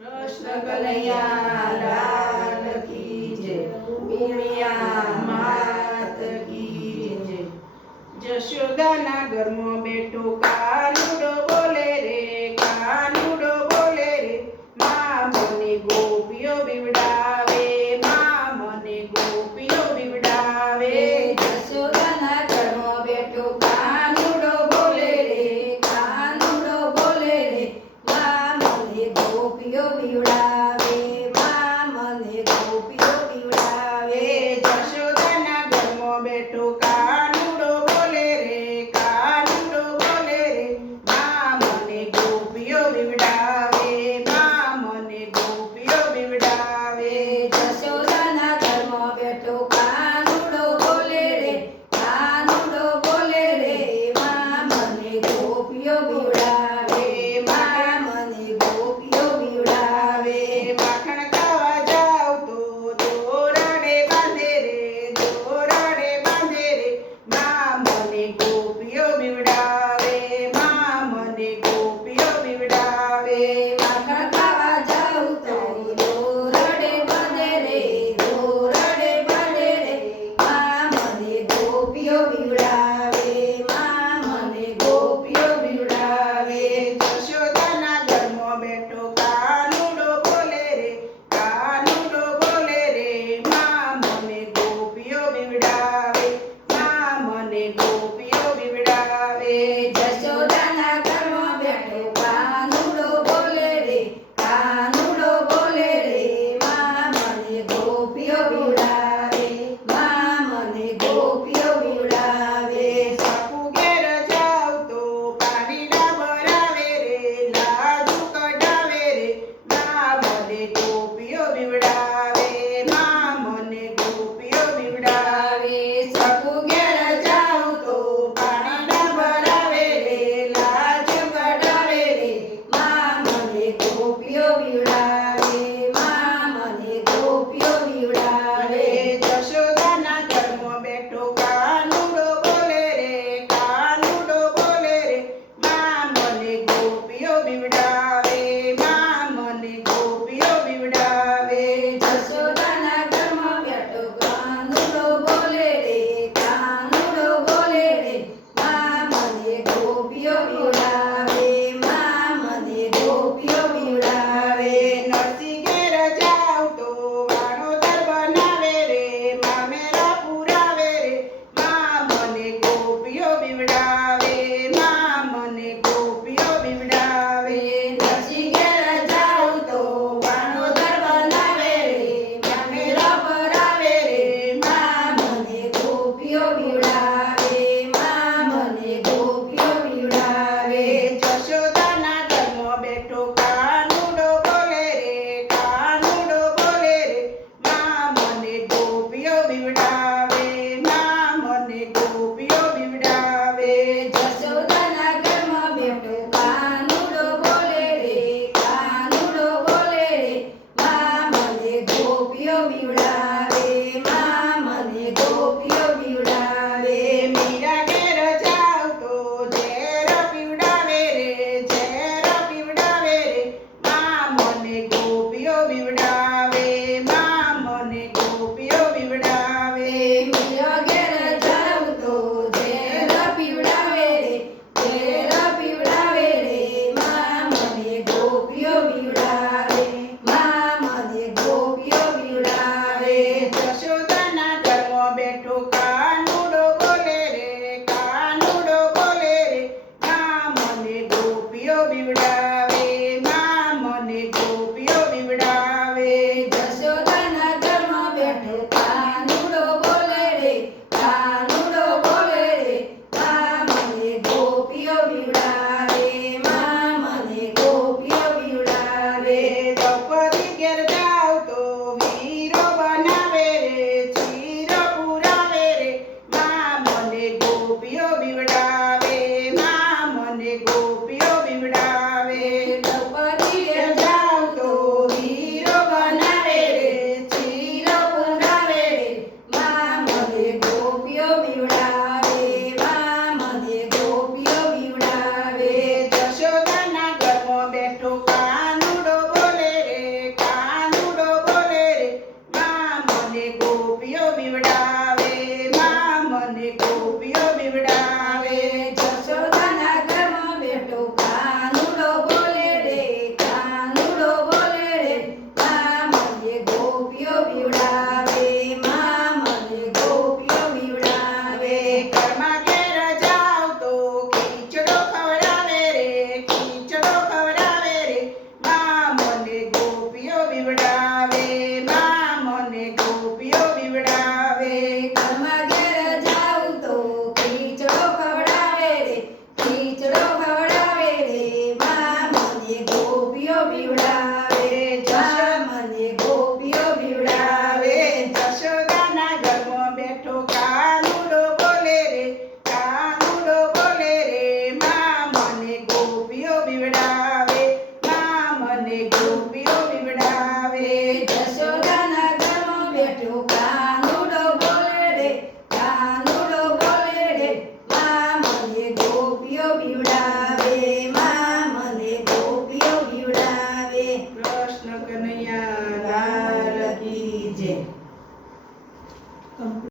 કૃષ્ણ કનૈયા લાલ કી જય, ઉમિયા માત કી જય। જશોદાના ઘરમાં બેઠો કાનુડો બોલે રે, કાનુડો બોલે રે, માં મને ગોપીઓ બીવડાવે, માં મને ગોપીઓ બીવડાવે। જશોદાના ઘરમાં બેઠો કાનુડો બોલે રે, કાનુડો બોલે રે, માં મને ગોપીઓ બીવડાવે, માં મને ગોપીઓ બીવડાવે। જશોદાના ઘરમાં બેઠો કાનુડો બોલે રે, કાનુડો બોલે રે, માં મને ગોપીઓ બીવડાવે, માં મને ગોપીઓ બીવડાવે। જશોદાના ઘરમાં બેઠો કાનુડો બોલે રે, કાનુડો બોલે રે, માં મને ગોપીઓ બીવડાવે, માં મને ગોપીઓ બીવડાવે। માખણ ખાવા જાવ તો દોરડે બાંધે રે, દોરડે બાંધે રે, માં મને ગોપીઓ બીવડાવે, માં મને ગોપીઓ બીવડાવે। માખણ ખાવા જાઉં તો દોરડે બાંધે રે, દોરડે બાંધે રે, માં મને ગોપીઓ બીવડાવે, માં મને ગોપીઓ બીવડાવે। જશોદાના ઘરમાં બેઠો કાનુડો બોલે રે, કાનુડો બોલે રે, માં મને ગોપીઓ બીવડાવે, માં મને ગોપીઓ બીવડાવે। જશોદાના ઘરમાં બેઠો કાનુડો બોલે રે, કાનુડો બોલે રે, માં મને ગોપીઓ બીવડાવે, માં મને ગોપીઓ બીવડાવે। સાપુ ઘેર જાવ તો પાણીના ભરાવે રે, લાજુ કઢાવે રે, માં મને ગોપીઓ બીવડાવે, માં મને ગોપીઓ બીવડાવે। સાપુ ઘેર જાવ તો પાણીના ભરાવે રે, લાજુ કઢાવે રે, માં મને ગોપીઓ બીવડાવે, માં મને ગોપીઓ બીવડાવે। જશોદાના ઘરમાં બેઠો કાનુડો બોલે રે, કાનુડો બોલે રે, માં મને ગોપીઓ બીવડાવે, માં મને ગોપીઓ બીવડાવે। જશોદાના ઘરમાં બેઠો કાનુડો બોલે રે, કાનુડો બોલે રે, માં મને ગોપીઓ બીવડાવે, માં મને ગોપીઓ બીવડાવે। ગોપીઓ બીવડાવે માં મને ગોપીઓ બીવડાવે કૃષ્ણ કનૈયા